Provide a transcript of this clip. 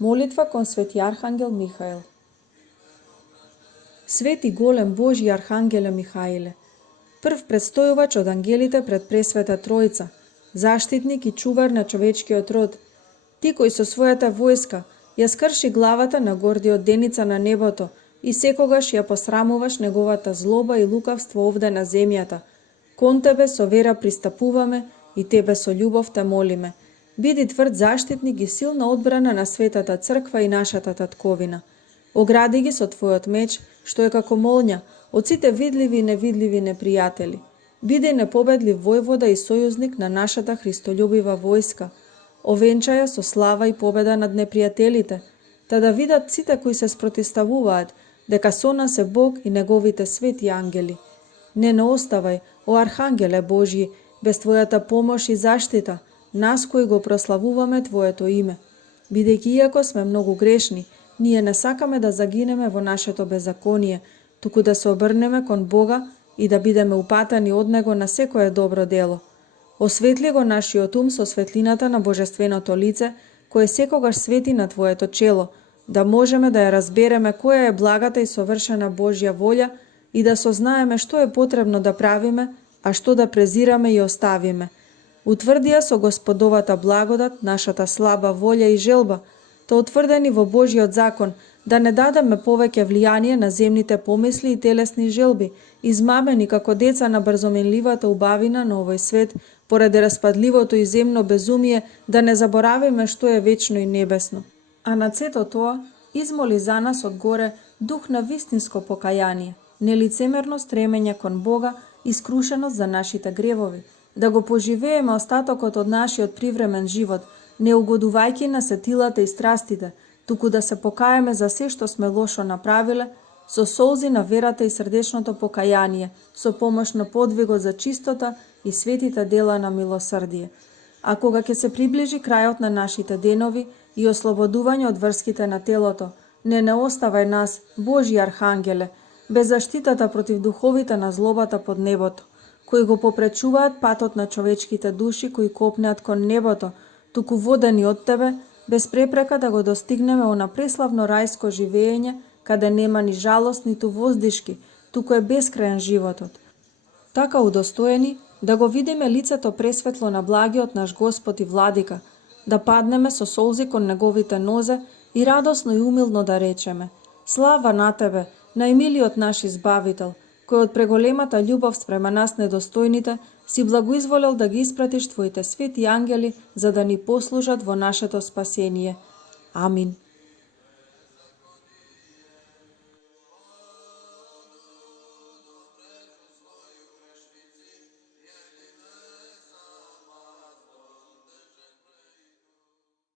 Молитва кон свети Архангел Михаел. Свети голем Божи Архангеле Михаиле, прв предстојувач од ангелите пред Пресвета Тројца, заштитник и чувар на човечкиот род, ти кој со својата војска ја скрши главата на гордиот деница на небото и секогаш ја посрамуваш неговата злоба и лукавство овде на земјата, кон тебе со вера пристапуваме и тебе со љубов те молиме. Биди тврд заштитник и силна одбрана на светата црква и нашата татковина. Огради ги со твојот меч, што е како молња, од сите видливи и невидливи непријатели. Биди непобедлив војвода и сојузник на нашата христољубива војска. Овенчаја со слава и победа над непријателите, та да видат сите кои се спротивставуваат, дека со нас е Бог и неговите свети ангели. Не оставај, о Архангеле Божји, без твојата помош и заштита, нас кои го прославуваме твоето име. Бидејќи иако сме многу грешни, ние не сакаме да загинеме во нашето беззаконие, туку да се обрнеме кон Бога и да бидеме упатани од Него на секое добро дело. Осветли го нашиот ум со светлината на Божественото лице, кое секогаш свети на Твоето чело, да можеме да ја разбереме која е благата и совршена Божја волја и да сознаеме што е потребно да правиме, а што да презираме и оставиме. Утврди ја со Господовата благодат, нашата слаба волја и желба, та утврдени во Божјиот закон, да не дадеме повеќе влијание на земните помисли и телесни желби, измамени како деца на брзоменливата убавина на овој свет, поради распадливото и земно безумие, да не заборавиме што е вечно и небесно. А над сето тоа, измоли за нас од горе дух на вистинско покаяние, нелицемерно стремење кон Бога и скрушеност за нашите гревови, да го поживееме остатокот од нашиот привремен живот, не угодувајќи на сетилата и страстите, туку да се покаеме за се што сме лошо направиле, со солзи на верата и срдечното покаяние, со помош на подвигот за чистота и светите дела на милосрдие. А кога ќе се приближи крајот на нашите денови и ослободување од врските на телото, не оставај нас, Божи Архангеле, без заштитата против духовите на злобата под небото, кои го попречуваат патот на човечките души кои копнеат кон небото, туку водени од Тебе, без препрека да го достигнеме она преславно рајско живење, каде нема ни жалост, ниту воздишки, туку е бескрајен животот. Така удостоени, да го видиме лицето пресветло на благиот наш Господ и Владика, да паднеме со солзи кон неговите нозе и радосно и умилно да речеме: слава на Тебе, најмилиот наш Избавител, кој од преголемата љубов спрема нас недостојните, си благоизволел да ги испратиш Твоите свети ангели за да ни послужат во нашето спасение. Амин.